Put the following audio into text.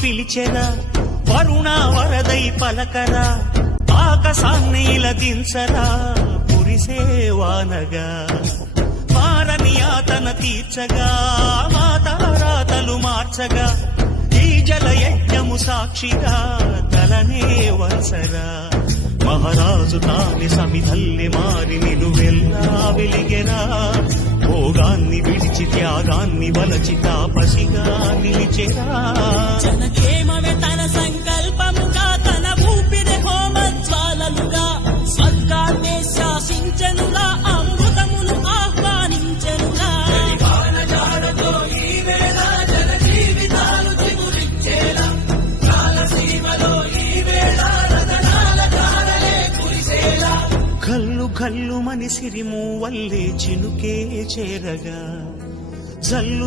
పిలిచెరా వరుణ వరదై పలకరా ఆకాశాన్ని ఇలదించరా కురిసేవానగా మారని ఆతన తీర్చగా మాతారాతలు మార్చగా ఈ జలయజ్ఞము సాక్షిగా తలనే వలసరా మహారాజు తాని సమిధల్లి మారి నిలువెల్లా వెలిగెరా భోగాన్ని విడిచి త్యాగాన్ని వలచి తాపసిగా నిలిచెరా జనకేమవే తన సంకల్పముగా తన ఊపిరి హోమజ్వాలలుగా స్వర్గాన్నే శాసించెనుగా అమృతమును ఆహ్వానించెనుగా కల్లు కల్లు మని సిరిము వల్లే చినుకే చేరగా జల్లు